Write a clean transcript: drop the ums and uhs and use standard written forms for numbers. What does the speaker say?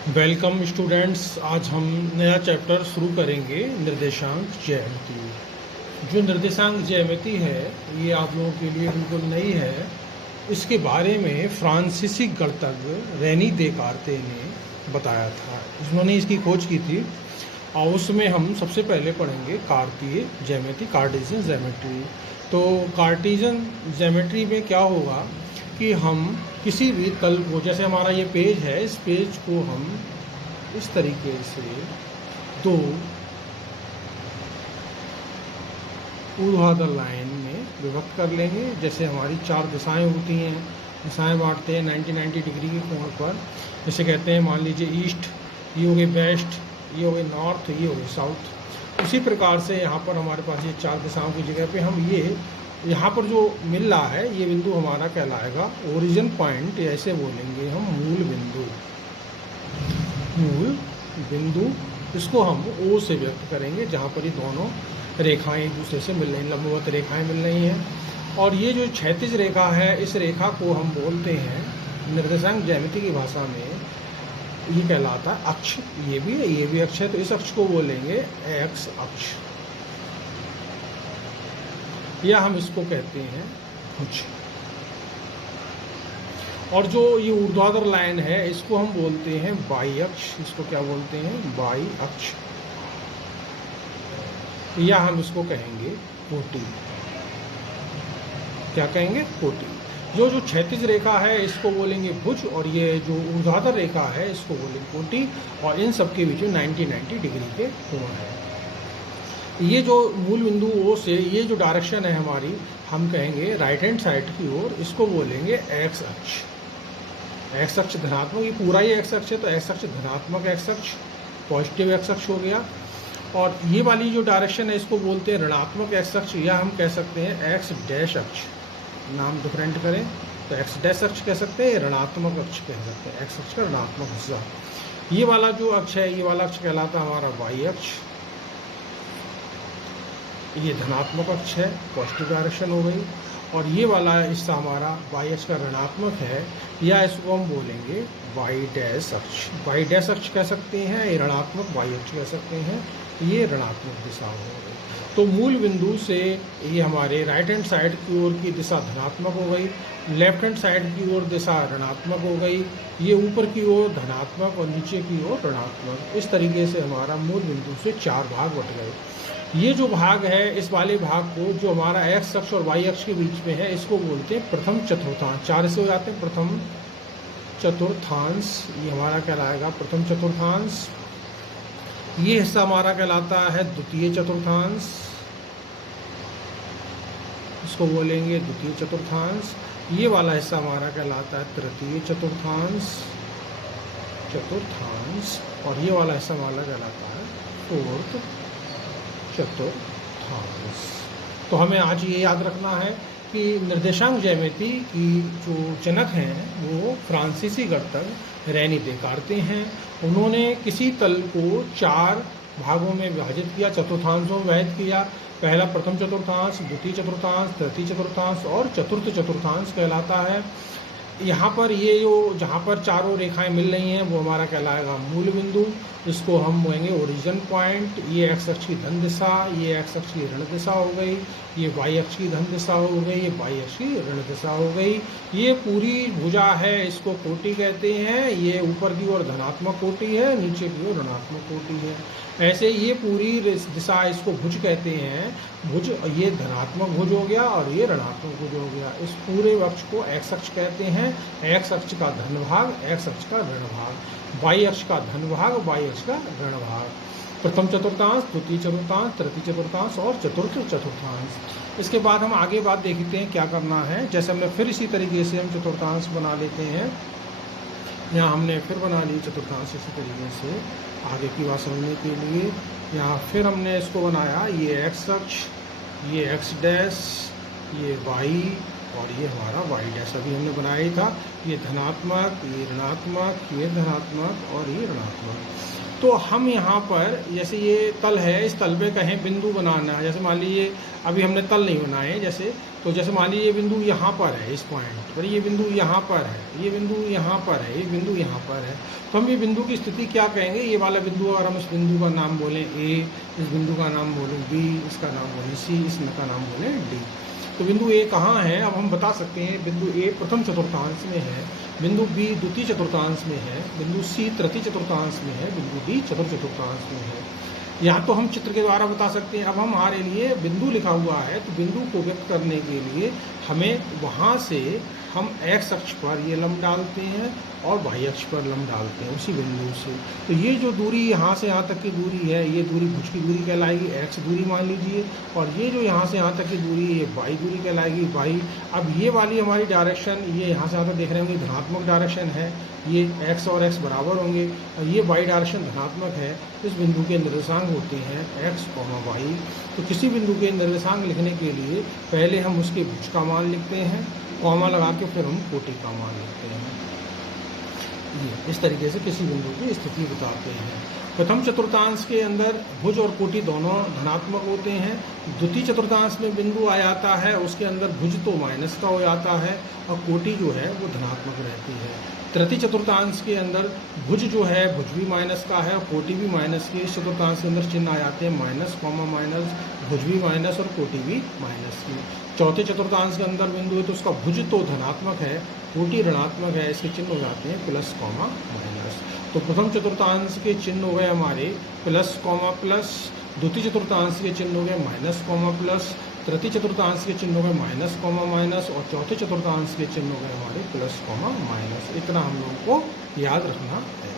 Welcome students. आज हम नया चैप्टर शुरू करेंगे निर्देशांक ज्यामिति। जो निर्देशांक ज्यामिति है ये आप लोगों के लिए बिल्कुल नई है। इसके बारे में फ्रांसीसी गणितज्ञ रेनी देकार्ते ने बताया था, उन्होंने इसकी खोज की थी। और उसमें हम सबसे पहले पढ़ेंगे कार्तीय ज्यामिति, कार्टेशियन ज्यामिति। तो कार्टेशियन ज्यामिति में क्या होगा कि हम किसी भी तल को, जैसे हमारा ये पेज है, इस पेज को हम इस तरीके से दो ऊर्ध्वाधर लाइन में विभक्त कर लेंगे। जैसे हमारी चार दिशाएं होती हैं, दिशाएं बांटते हैं 90 डिग्री के कोण पर। जैसे कहते हैं, मान लीजिए ईस्ट, ये हो गए वेस्ट, ये हो गए नॉर्थ, ये हो गए साउथ। उसी प्रकार से यहाँ पर हमारे पास ये चार दिशाओं की जगह पे हम ये यहाँ पर जो मिल रहा है ये बिंदु हमारा कहलाएगा ओरिजिन पॉइंट, ऐसे बोलेंगे हम मूल बिंदु। मूल बिंदु इसको हम ओ से व्यक्त करेंगे, जहाँ पर ये दोनों रेखाएं एक दूसरे से मिल रही हैं, लंबवत रेखाएं मिल रही हैं। और ये जो क्षैतिज रेखा है, इस रेखा को हम बोलते हैं निर्देशांक ज्यामिति की भाषा में ये कहलाता है अक्ष। ये भी अक्ष है, तो इस अक्ष को बोलेंगे एक्स अक्ष, या हम इसको कहते हैं भुज। और जो ये ऊर्ध्वाधर लाइन है इसको हम बोलते हैं वाई अक्ष। इसको क्या बोलते हैं? वाई अक्ष, या हम इसको कहेंगे कोटि। क्या कहेंगे? कोटि। जो क्षैतिज रेखा है इसको बोलेंगे भुज, और ये जो ऊर्ध्वाधर रेखा है इसको बोलेंगे कोटि। और इन सब के बीच में 90 डिग्री के कोण है। ये जो मूल बिंदु ओ से ये जो डायरेक्शन है हमारी, हम कहेंगे राइट हैंड साइड की ओर, इसको बोलेंगे एक्स अक्ष। एक्स अक्ष धनात्मक, ये पूरा ही एक्स अक्ष है, तो एक्स अक्ष धनात्मक एक्स अक्ष, पॉजिटिव एक्स अक्ष हो गया। और ये वाली जो डायरेक्शन है इसको बोलते हैं ऋणात्मक एक्स अक्ष, या हम कह सकते हैं एक्स डैश अक्ष। नाम डिफरेंट करें तो एक्स डैश अक्ष कह सकते हैं, ऋणात्मक अक्ष कह सकते हैं, एक्स अक्ष का ऋणात्मक हिस्सा। ये वाला जो अक्ष है, ये वाला अक्ष कहलाता है हमारा वाई अक्ष। ये धनात्मक अक्ष है, पॉजिटिव डायरेक्शन हो गई। और ये वाला हिस्सा हमारा वाई अक्ष का ऋणात्मक है, या इसको हम बोलेंगे वाई डैश अक्ष। वाई डैश अक्ष कह सकते हैं, ये ऋणात्मक वाई अक्ष कह सकते हैं, ये ऋणात्मक दिशा हो गई। तो मूल बिंदु से ये हमारे राइट हैंड साइड की ओर की दिशा धनात्मक हो गई, लेफ्ट हैंड साइड की ओर दिशा ऋणात्मक हो गई, ये ऊपर की ओर धनात्मक और नीचे की ओर ऋणात्मक। इस तरीके से हमारा मूल बिंदु से चार भाग बट गए। ये जो भाग है, इस वाले भाग को जो हमारा एक्स अक्ष और वाई अक्ष के बीच में है, इसको बोलते हैं प्रथम चतुर्थांश। चार से हो जाते हैं प्रथम चतुर्थांश, ये हमारा कहलाएगा प्रथम चतुर्थांश। ये हिस्सा हमारा कहलाता है द्वितीय चतुर्थांश, इसको बोलेंगे द्वितीय चतुर्थांश। ये वाला हिस्सा हमारा कहलाता है तृतीय चतुर्थांश, और ये वाला हिस्सा हमारा कहलाता है फोर्थ चतुर्थांश। तो हमें आज ये याद रखना है कि निर्देशांक ज्यामिति की जो जनक हैं वो फ्रांसीसी गणितज्ञ रेनी देकार्ते हैं। उन्होंने किसी तल को चार भागों में विभाजित किया, चतुर्थांशों में विभाजित किया। पहला प्रथम चतुर्थांश, द्वितीय चतुर्थांश, तृतीय चतुर्थांश और चतुर्थ चतुर्थांश कहलाता है। यहाँ पर ये जो जहाँ पर चारों रेखाएं मिल रही हैं वो हमारा कहलाएगा मूल बिंदु, इसको हम बोलेंगे ओरिजिन पॉइंट। ये एक्स अक्ष की धन दिशा, ये एक्स अक्ष की ऋण दिशा हो गई, ये वाई अक्ष की धन दिशा हो गई, ये वाई अक्ष की ऋण दिशा हो गई। ये पूरी भुजा है, इसको कोटि कहते हैं। ये ऊपर की ओर धनात्मक कोटि है, नीचे की ओर ऋणात्मक कोटि है। ऐसे ये पूरी दिशा इसको भुज कहते हैं। भुज, ये धनात्मक भुज हो गया और ये ऋणात्मक भुज हो गया। इस पूरे अक्ष को एक्स अक्ष कहते हैं। एक्स अक्ष का धन भाग, एक्स अक्ष का ऋण भाग, वाई अक्ष का धन भाग, वाई अक्ष का ऋण भाग। प्रथम चतुर्थांश, द्वितीय चतुर्थांश, तृतीय चतुर्थांश और चतुर्थ चतुर्थांश। इसके बाद हम आगे बात देखते हैं क्या करना है। जैसे हमने फिर इसी तरीके से हम चतुर्थांश बना लेते हैं। यहाँ हमने फिर बना ली चतुर्थांश इसी तरीके से आगे की बात समझने के लिए। यहाँ फिर हमने इसको बनाया, ये एक्स अक्ष, ये एक्स डैश, ये वाई और ये हमारा वाई डैश अभी हमने बनाया ही था। ये धनात्मक, ये ऋणात्मक, ये धनात्मक और ये ऋणात्मक। तो हम यहाँ पर जैसे ये तल है, इस तल पे कहीं बिंदु बनाना है। जैसे मान लीजिए अभी हमने तल नहीं बनाए, जैसे तो जैसे मान लीजिए ये बिंदु यहाँ पर है इस पॉइंट पर, ये बिंदु यहाँ पर है, ये बिंदु यहाँ पर है, ये बिंदु यहाँ पर है, तो हम ये बिंदु की स्थिति क्या कहेंगे? ये वाला बिंदु, अगर हम इस बिंदु का नाम बोलें ए, इस बिंदु का नाम बोलें बी, इसका नाम बोलें सी, इसका नाम बोलें डी। तो बिंदु ए कहाँ है? अब हम बता सकते हैं बिंदु ए प्रथम चतुर्थांश में है, बिंदु बी द्वितीय चतुर्थांश में है, बिंदु सी तृतीय चतुर्थांश में है, बिंदु डी चतुर्थ चतुर्थांश में है। यहाँ तो हम चित्र के द्वारा बता सकते हैं। अब हमारे लिए बिंदु लिखा हुआ है, तो बिंदु को व्यक्त करने के लिए हमें वहाँ से हम एक्स अक्ष पर ये लंब डालते हैं और वाई अक्ष पर लंब डालते हैं उसी बिंदु से। तो ये जो दूरी यहाँ से यहाँ तक की दूरी है, ये दूरी भुज की दूरी कहलाएगी, एक्स दूरी मान लीजिए, और ये जो यहाँ से यहाँ तक की दूरी है, ये वाई दूरी कहलाएगी, वाई। अब ये वाली हमारी डायरेक्शन, ये यहाँ से यहाँ तक देख रहे होंगे धनात्मक डायरेक्शन है, ये एक्स और एक्स बराबर होंगे, और ये वाई डायरेक्शन धनात्मक है। इस बिंदु के निर्देशांक होते हैं एक्स कॉमा वाई। तो किसी बिंदु के निर्देशांक लिखने के लिए पहले हम उसके भुज का मान लिखते हैं, कॉमा लगा के फिर हम कोटि का मान लिखते हैं। ये इस तरीके से किसी बिंदु की स्थिति बताते हैं। प्रथम चतुर्थांश के अंदर भुज और कोटि दोनों धनात्मक होते हैं। द्वितीय चतुर्थांश में बिंदु आ जाता है, उसके अंदर भुज तो माइनस का हो जाता है और कोटि जो है वो धनात्मक रहती है। तृतीय चतुर्थांश के अंदर भुज जो है भुज भी माइनस का है और कोटि भी माइनस की। इस चतुर्थांश के अंदर चिन्ह आ जाते हैं माइनस कॉमा माइनस, भुज भी माइनस और कोटि भी माइनस की। चौथे चतुर्थांश के अंदर बिंदु है तो उसका भुज तो धनात्मक है, कोटि ऋणात्मक है, इसके चिन्ह हो जाते हैं प्लस कॉमा माइनस। तो प्रथम चतुर्थांश के चिन्ह हो गए हमारे प्लस कॉमा प्लस, द्वितीय चतुर्थांश के चिन्ह हो गए माइनस कॉमा प्लस, तृतीय चतुर्थांश के चिन्ह हो गए माइनस कॉमा माइनस, और चौथे चतुर्थांश के चिन्ह हो गए हमारे प्लस कॉमा माइनस। इतना हम लोगों को याद रखना है।